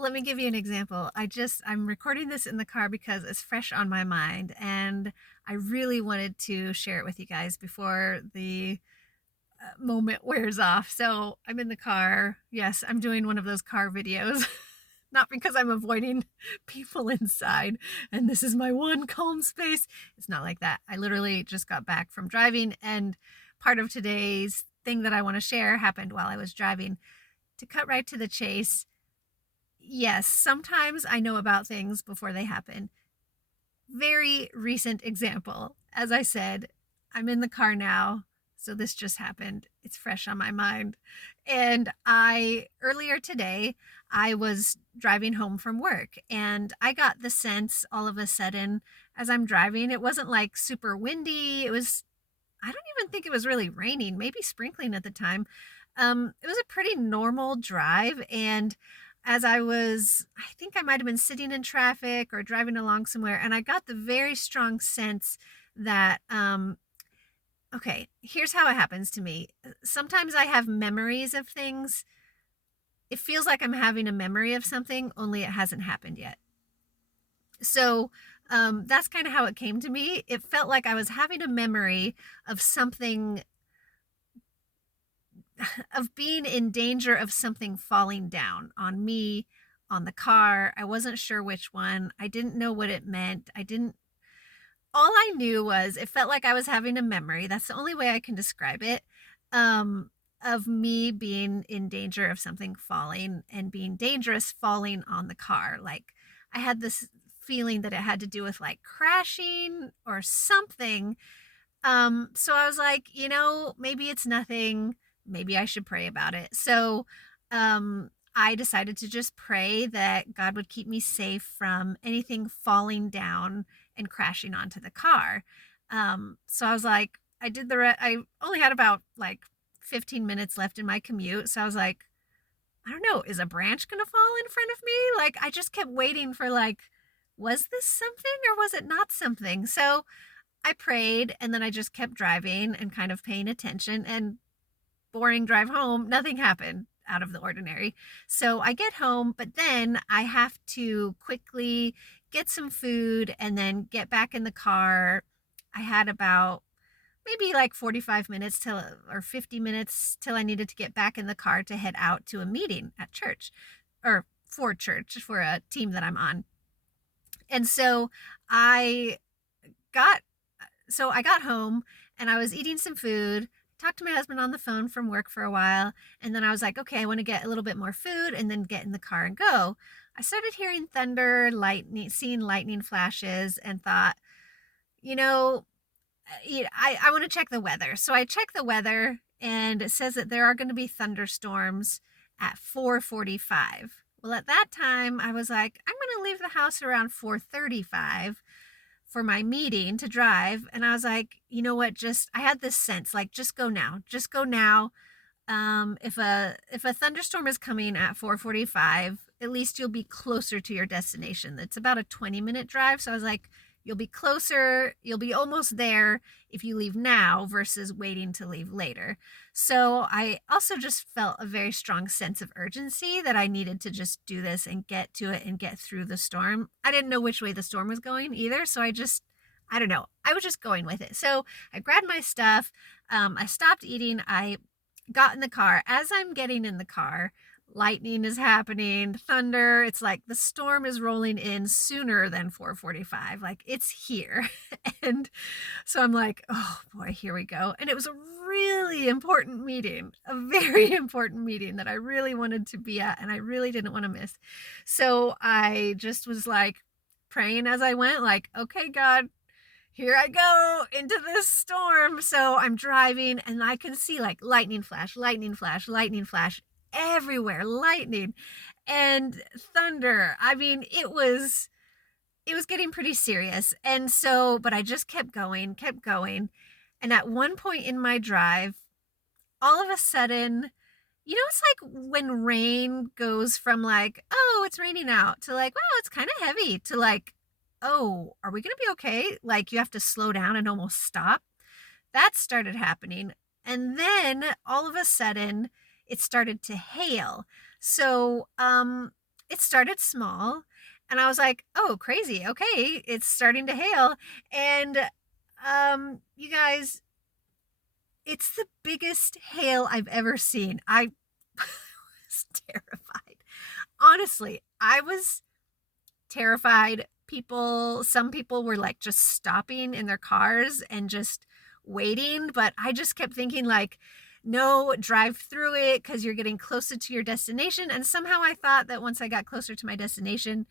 let me give you an example. I'm recording this in the car because it's fresh on my mind, and I really wanted to share it with you guys before the moment wears off. So I'm in the car. Yes, I'm doing one of those car videos. Not because I'm avoiding people inside and this is my one calm space. It's not like that. I literally just got back from driving, and part of today's thing that I want to share happened while I was driving. To cut right to the chase, yes, sometimes I know about things before they happen. Very recent example. As I said, I'm in the car now, so this just happened. It's fresh on my mind. And earlier today, I was driving home from work, and I got the sense all of a sudden as I'm driving, it wasn't like super windy. I don't even think it was really raining, maybe sprinkling at the time. It was a pretty normal drive, and I think I might have been sitting in traffic or driving along somewhere, and I got the very strong sense that, okay, here's how it happens to me. Sometimes I have memories of things. It feels like I'm having a memory of something, only it hasn't happened yet. So that's kind of how it came to me. It felt like I was having a memory of something, of being in danger of something falling down on me, on the car. I wasn't sure which one. I didn't know what it meant. All I knew was it felt like I was having a memory. That's the only way I can describe it. Um, of me being in danger of something falling and being dangerous falling on the car. Like I had this feeling that it had to do with like crashing or something. So I was like, maybe it's nothing. Maybe I should pray about it. So I decided to just pray that God would keep me safe from anything falling down and crashing onto the car. So I was like, I only had about like 15 minutes left in my commute. So I was like, I don't know, is a branch going to fall in front of me? Like, I just kept waiting for like, was this something or was it not something? So I prayed, and then I just kept driving and kind of paying attention, and boring drive home, nothing happened out of the ordinary. So I get home, but then I have to quickly get some food and then get back in the car. I had about maybe like 45 minutes till or 50 minutes till I needed to get back in the car to head out to a meeting at church, or for church, for a team that I'm on. And I got I got home, and I was eating some food, talked to my husband on the phone from work for a while, and then I was like, okay, I want to get a little bit more food and then get in the car and go. I started hearing thunder, lightning, seeing lightning flashes, and thought, you know, I want to check the weather. So I checked the weather, and it says that there are going to be thunderstorms at 4:45. Well, at that time, I was like, I'm going to leave the house around 4:35 for my meeting to drive. And I was like, you know what? I had this sense like, just go now. Just go now. If a thunderstorm is coming at 4:45, at least you'll be closer to your destination. It's about a 20-minute drive. So I was like, you'll be closer, you'll be almost there if you leave now versus waiting to leave later. So I also just felt a very strong sense of urgency that I needed to just do this and get to it and get through the storm. I didn't know which way the storm was going either. So I don't know. I was just going with it. So I grabbed my stuff. I stopped eating. I got in the car. As I'm getting in the car, lightning is happening, thunder. It's like the storm is rolling in sooner than 4:45. Like it's here. And so I'm like, oh boy, here we go. And it was a really important meeting, a very important meeting that I really wanted to be at and I really didn't want to miss. So I just was like praying as I went, like, okay, God, here I go into this storm. So I'm driving, and I can see like lightning flash, lightning flash, lightning flash everywhere, lightning and thunder. I mean, it was getting pretty serious. And so, but I just kept going, kept going. And at one point in my drive, all of a sudden, it's like when rain goes from like, oh, it's raining out, to like, wow, it's kind of heavy, to like, oh, are we going to be okay? Like you have to slow down and almost stop. That started happening. And then all of a sudden, it started to hail. So it started small, and I was like, "Oh, crazy. Okay, it's starting to hail." And you guys, it's the biggest hail I've ever seen. I was terrified. Honestly, I was terrified. Some people were like just stopping in their cars and just waiting, but I just kept thinking like, no, drive through it because you're getting closer to your destination. And somehow I thought that once I got closer to my destination,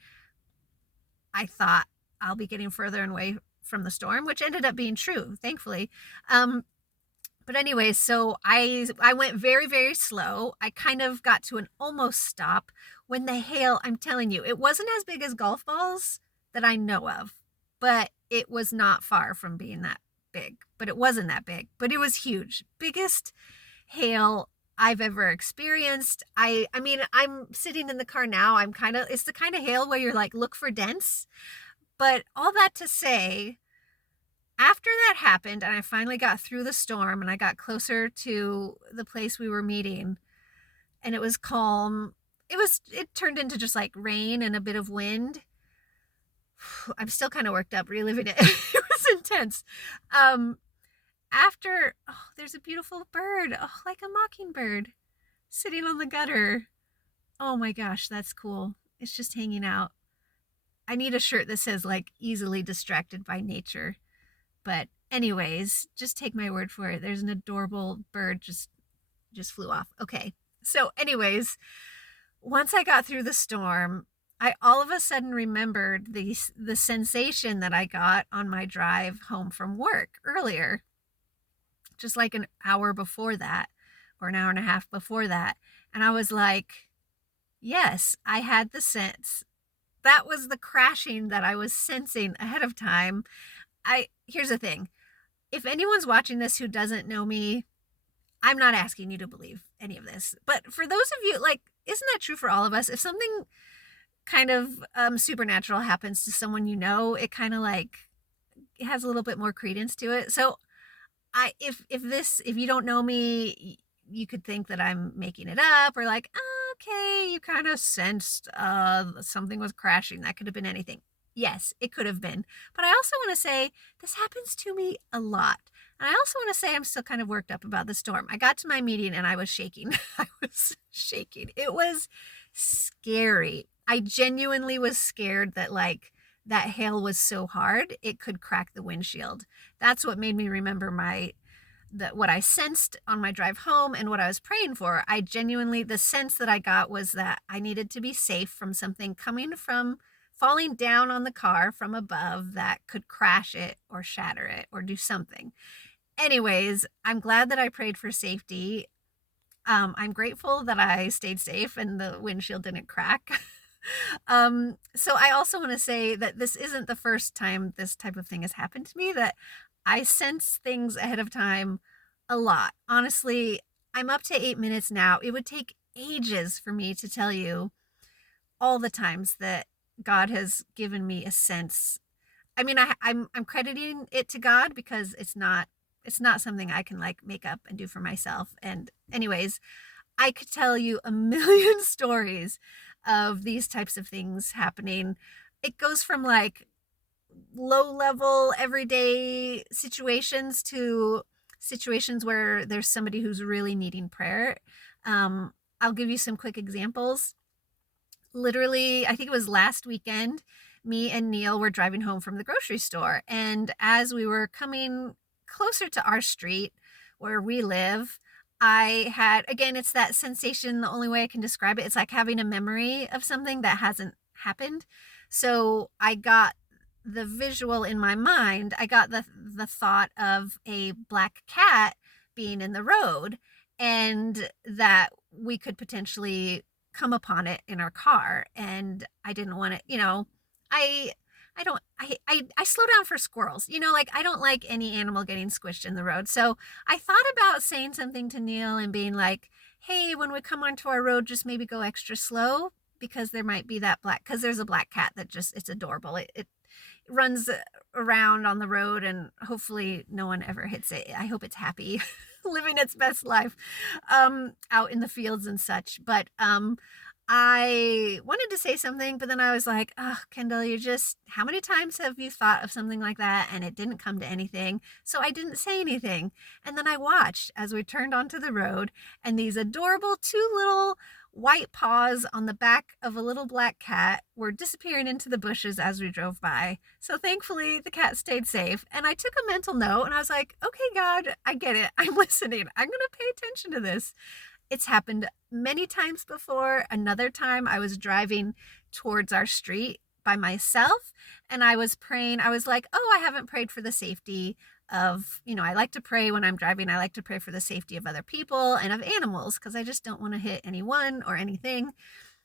I thought I'll be getting further away from the storm, which ended up being true, thankfully. But anyway, so I went very, very slow. I kind of got to an almost stop when the hail, I'm telling you, it wasn't as big as golf balls that I know of, but it was not far from being that big. But it wasn't that big, but it was huge. Biggest hail I've ever experienced. I mean, I'm sitting in the car now. It's the kind of hail where you're like, look for dents. But all that to say, after that happened and I finally got through the storm and I got closer to the place we were meeting and it was calm, it turned into just like rain and a bit of wind. I'm still kind of worked up reliving it. It was intense. After, oh, there's a beautiful bird, oh, like a mockingbird sitting on the gutter. Oh my gosh, that's cool. It's just hanging out. I need a shirt that says like easily distracted by nature. But anyways, just take my word for it. There's an adorable bird just flew off. Okay. So anyways, once I got through the storm, I all of a sudden remembered the sensation that I got on my drive home from work earlier, just like an hour before that or an hour and a half before that. And I was like, yes, I had the sense. That was the crashing that I was sensing ahead of time. Here's the thing. If anyone's watching this who doesn't know me, I'm not asking you to believe any of this. But for those of you, like, isn't that true for all of us? If something kind of supernatural happens to someone you know, it kind of like it has a little bit more credence to it. So if you don't know me, you could think that I'm making it up or like, oh, okay, you kind of sensed something was crashing. That could have been anything. Yes, it could have been. But I also want to say this happens to me a lot. And I also want to say I'm still kind of worked up about the storm. I got to my meeting and I was shaking. I was shaking. It was scary. I genuinely was scared that like that hail was so hard it could crack the windshield. That's what made me remember what I sensed on my drive home and what I was praying for. The sense that I got was that I needed to be safe from something falling down on the car from above that could crash it or shatter it or do something. Anyways, I'm glad that I prayed for safety. I'm grateful that I stayed safe and the windshield didn't crack. So I also want to say that this isn't the first time this type of thing has happened to me, that I sense things ahead of time a lot. Honestly, I'm up to 8 minutes now. It would take ages for me to tell you all the times that God has given me a sense. I mean, I'm crediting it to God because it's not something I can like make up and do for myself. And anyways, I could tell you a million stories of these types of things happening. It goes from like low level everyday situations to situations where there's somebody who's really needing prayer. I'll give you some quick examples. Literally, I think it was last weekend, me and Neil were driving home from the grocery store. And as we were coming closer to our street where we live, I had, again, it's that sensation. The only way I can describe it, it's like having a memory of something that hasn't happened. So I got the visual in my mind. I got the thought of a black cat being in the road and that we could potentially come upon it in our car. And I didn't want to, I slow down for squirrels, like I don't like any animal getting squished in the road. So I thought about saying something to Neil and being like, hey, when we come onto our road, just maybe go extra slow because there might be because there's a black cat that it's adorable. It runs around on the road and hopefully no one ever hits it. I hope it's happy living its best life out in the fields and such. But I wanted to say something, but then I was like, oh, Kendall, how many times have you thought of something like that and it didn't come to anything? So I didn't say anything. And then I watched as we turned onto the road, and these adorable two little white paws on the back of a little black cat were disappearing into the bushes as we drove by. So thankfully, the cat stayed safe. And I took a mental note and I was like, okay, God, I get it. I'm listening. I'm going to pay attention to this. It's happened many times before. Another time I was driving towards our street by myself and I was praying. I was like, oh, I haven't prayed for the safety of, I like to pray when I'm driving. I like to pray for the safety of other people and of animals because I just don't want to hit anyone or anything.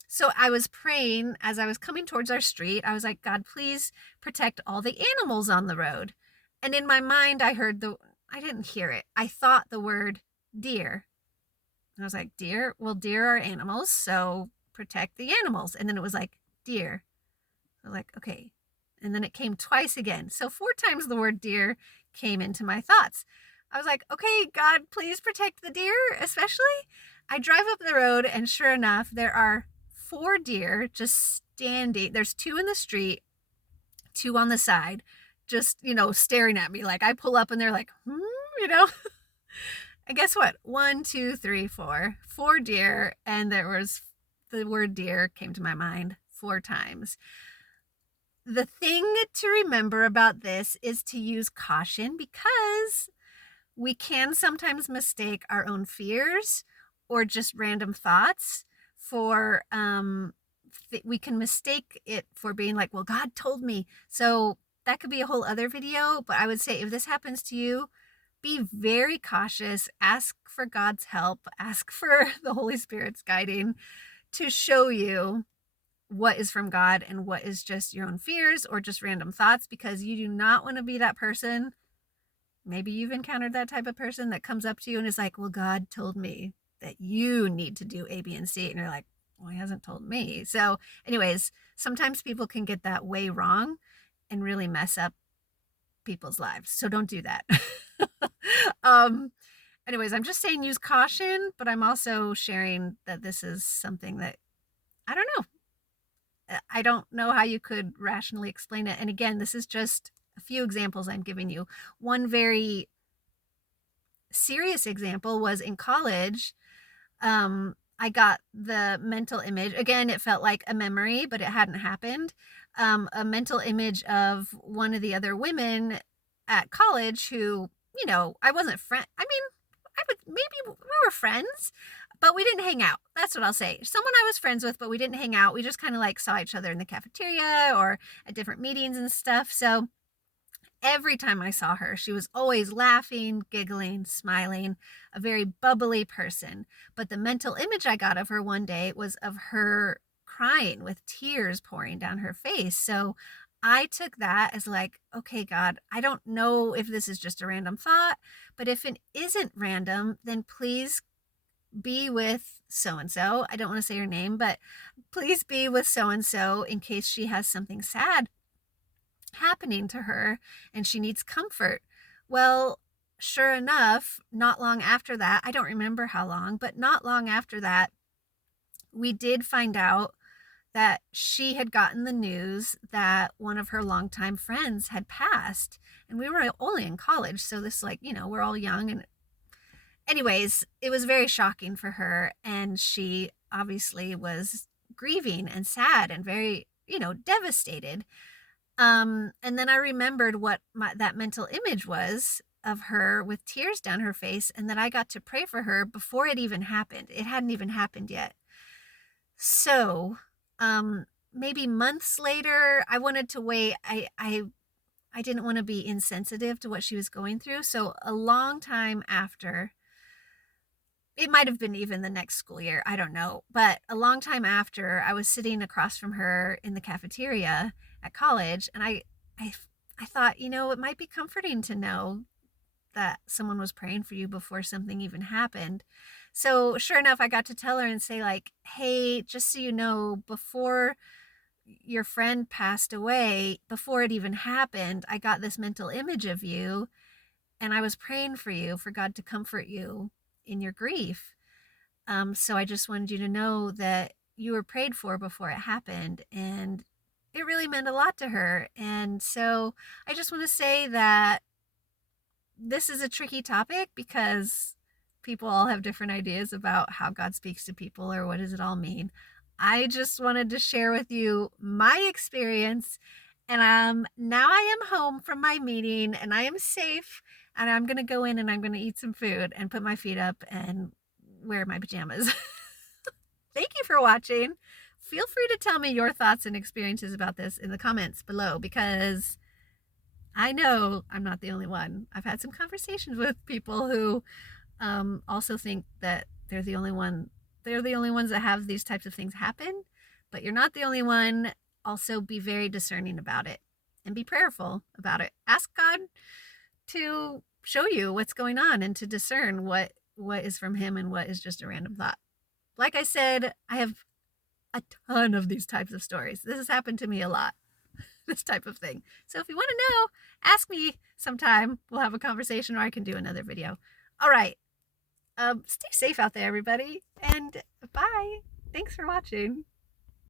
So I was praying as I was coming towards our street. I was like, God, please protect all the animals on the road. And in my mind, I didn't hear it. I thought the word deer. And I was like, deer? Well, deer are animals, so protect the animals. And then it was like, deer. I was like, okay. And then it came twice again. So 4 times the word deer came into my thoughts. I was like, okay, God, please protect the deer, especially. I drive up the road, and sure enough, there are 4 deer just standing. There's 2 in the street, 2 on the side, just, staring at me. Like I pull up and they're like, And guess what? 1, 2, 3, 4. 4 deer, and the word deer came to my mind 4 times. The thing to remember about this is to use caution because we can sometimes mistake our own fears or just random thoughts for, we can mistake it for being like, well, God told me. So that could be a whole other video, but I would say if this happens to you, be very cautious, ask for God's help, ask for the Holy Spirit's guiding to show you what is from God and what is just your own fears or just random thoughts, because you do not want to be that person. Maybe you've encountered that type of person that comes up to you and is like, well, God told me that you need to do A, B, and C. And you're like, well, he hasn't told me. So anyways, sometimes people can get that way wrong and really mess up people's lives. So don't do that. Anyways, I'm just saying use caution, but I'm also sharing that this is something that I don't know. I don't know how you could rationally explain it. And again, this is just a few examples I'm giving you. One very serious example was in college. I got the mental image. Again, it felt like a memory, but it hadn't happened. A mental image of one of the other women at college who, I wasn't friend. I mean, maybe we were friends, but we didn't hang out. That's what I'll say. Someone I was friends with, but we didn't hang out. We just kind of like saw each other in the cafeteria or at different meetings and stuff. So every time I saw her, she was always laughing, giggling, smiling, a very bubbly person. But the mental image I got of her one day was of her crying with tears pouring down her face. So I took that as like, okay, God, I don't know if this is just a random thought, but if it isn't random, then please be with so-and-so. I don't want to say her name, but please be with so-and-so in case she has something sad happening to her and she needs comfort. Well, sure enough, not long after that, I don't remember how long, but not long after that, we did find out that she had gotten the news that one of her longtime friends had passed. And we were only in college, so this, we're all young. And anyways, it was very shocking for her. And she obviously was grieving and sad and very, devastated. And then I remembered what that mental image was of her with tears down her face, and that I got to pray for her before it even happened. It hadn't even happened yet. So maybe months later, I wanted to wait. I didn't want to be insensitive to what she was going through. So a long time after, it might have been even the next school year, I don't know, but a long time after, I was sitting across from her in the cafeteria at college, and I thought, it might be comforting to know that someone was praying for you before something even happened. So sure enough, I got to tell her and say like, hey, just so you know, before your friend passed away, before it even happened, I got this mental image of you and I was praying for you, for God to comfort you in your grief. So I just wanted you to know that you were prayed for before it happened, and it really meant a lot to her. And so I just want to say that this is a tricky topic because people all have different ideas about how God speaks to people or what does it all mean. I just wanted to share with you my experience. And now I am home from my meeting and I am safe, and I'm going to go in and I'm going to eat some food and put my feet up and wear my pajamas. Thank you for watching. Feel free to tell me your thoughts and experiences about this in the comments below, because I know I'm not the only one. I've had some conversations with people who also think that they're the only ones that have these types of things happen, but you're not the only one. Also, be very discerning about it and be prayerful about it. Ask God to show you what's going on and to discern what is from him and what is just a random thought. Like I said, I have a ton of these types of stories. This has happened to me a lot, this type of thing. So if you want to know, ask me sometime. We'll have a conversation, or I can do another video. All right. Stay safe out there, everybody, and bye. Thanks for watching.